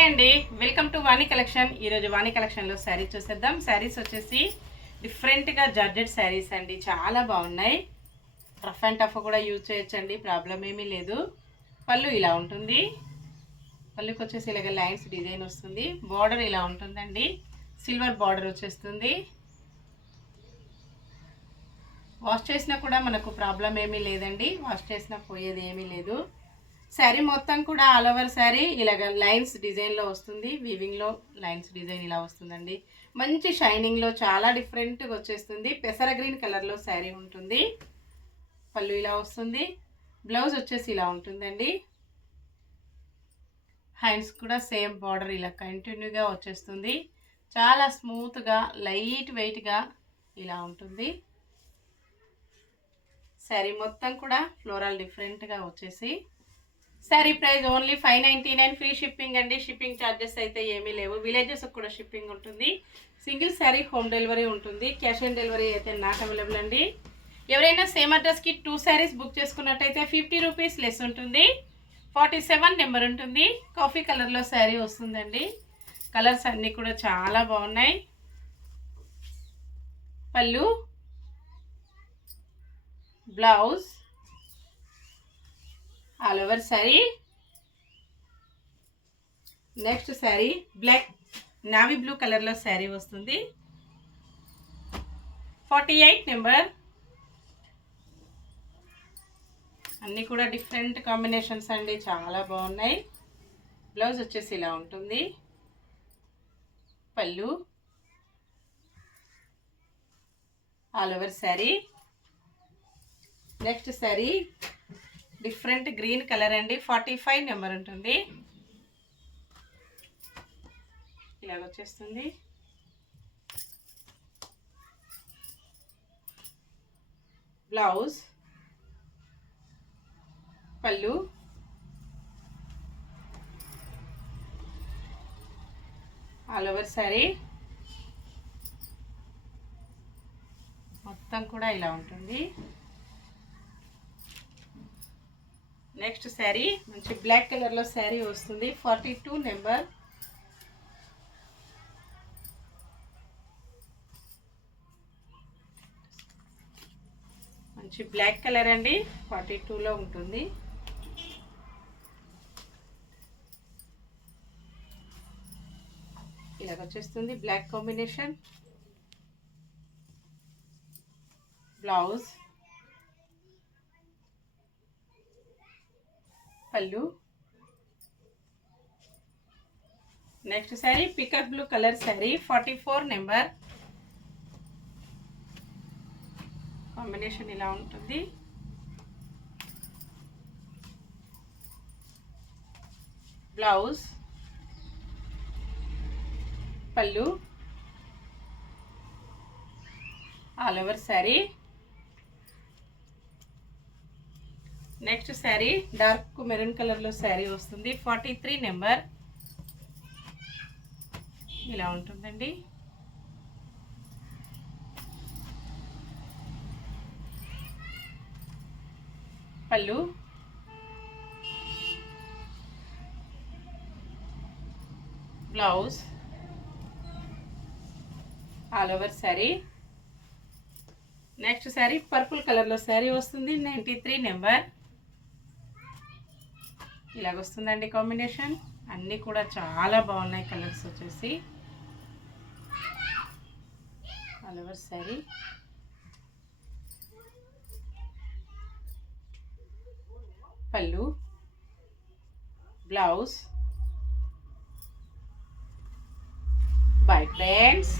హాయ్ అండి, welcome to వాణి కలెక్షన్. ఈరోజు వాణి కలెక్షన్లో శారీస్ చూసేద్దాం. శారీస్ వచ్చేసి డిఫరెంట్గా జార్జెట్ శారీస్ అండి, చాలా బాగున్నాయి. రఫ్ అండ్ టఫ్ కూడా యూజ్ చేయొచ్చండి, ప్రాబ్లం ఏమీ లేదు. పళ్ళు ఇలా ఉంటుంది. పళ్ళుకి వచ్చేసి ఇలాగ లైన్స్ డిజైన్ వస్తుంది. బార్డర్ ఇలా ఉంటుందండి, సిల్వర్ బార్డర్ వచ్చేస్తుంది. వాష్ చేసినా కూడా మనకు ప్రాబ్లం ఏమీ లేదండి, వాష్ చేసినా పోయేది ఏమీ లేదు. శారీ మొత్తం కూడా ఆల్ ఓవర్ శారీ ఇలాగ లైన్స్ డిజైన్లో వస్తుంది. వీవింగ్లో లైన్స్ డిజైన్ ఇలా వస్తుందండి. మంచి షైనింగ్లో చాలా డిఫరెంట్గా వచ్చేస్తుంది. పెసర గ్రీన్ కలర్లో శారీ ఉంటుంది. పళ్ళు ఇలా వస్తుంది. బ్లౌజ్ వచ్చేసి ఇలా ఉంటుందండి. హ్యాండ్స్ కూడా సేమ్ బార్డర్ ఇలా కంటిన్యూగా వచ్చేస్తుంది. చాలా స్మూత్గా లైట్ వెయిట్గా ఇలా ఉంటుంది. శారీ మొత్తం కూడా ఫ్లోరల్ డిఫరెంట్గా వచ్చేసి sari price only 599, free shipping అండి. షిప్పింగ్ ఛార్జెస్ అయితే ఏమీ లేవు. విలేజెస్ కూడా షిప్పింగ్ ఉంటుంది. సింగిల్ శారీ హోమ్ డెలివరీ ఉంటుంది. క్యాష్ ఆన్ డెలివరీ అయితే నాట్ అవైలబుల్ అండి. ఎవరైనా సేమ్ అడ్రస్కి 2 శారీస్ బుక్ చేసుకున్నట్టయితే 50 రూపీస్ లెస్ ఉంటుంది. 47 నెంబర్ ఉంటుంది. కాఫీ కలర్లో శారీ వస్తుందండి. కలర్స్ అన్నీ కూడా చాలా బాగున్నాయి. పళ్ళు, blouse, all over sari. Next sari black navy blue కలర్లో శారీ వస్తుంది. 48 నెంబర్. అన్నీ కూడా డిఫరెంట్ కాంబినేషన్స్ అండి, చాలా బాగున్నాయి. బ్లౌజ్ వచ్చేసి ఇలా ఉంటుంది. పళ్ళు, all over sari. Next sari different green colour అండి, 45 నెంబర్ ఉంటుంది. ఇలాగ వచ్చేస్తుంది. బ్లౌజ్, పళ్ళు, ఆల్ ఓవర్ శారీ. మొత్తం కూడా ఇలా ఉంటుంది. నెక్స్ట్ శారీ మంచి బ్లాక్ కలర్లో శారీ వస్తుంది. 42 నెంబర్. మంచి బ్లాక్ కలర్ అండి, 42లో ఉంటుంది. ఇలాగ వచ్చేస్తుంది బ్లాక్ కాంబినేషన్. బ్లౌజ్, పళ్ళు. నెక్స్ట్ sari pickup blue colour sari, 44 number. Combination ఇలా ఉంటుంది. బ్లౌజ్, పళ్ళు, all over sari. Next sari dark maroon కలర్లో శారీ వస్తుంది. 43 నెంబర్. ఇలా ఉంటుందండి. పళ్ళు, blouse, all over sari. Next sari పర్పుల్ కలర్లో శారీ వస్తుంది. 93 నెంబర్. ఇలాగ వస్తుందండి కాంబినేషన్. అన్నీ కూడా చాలా బాగున్నాయి కలర్స్ వచ్చేసి. All over sari. పళ్ళు, బ్లౌజ్. Bye friends.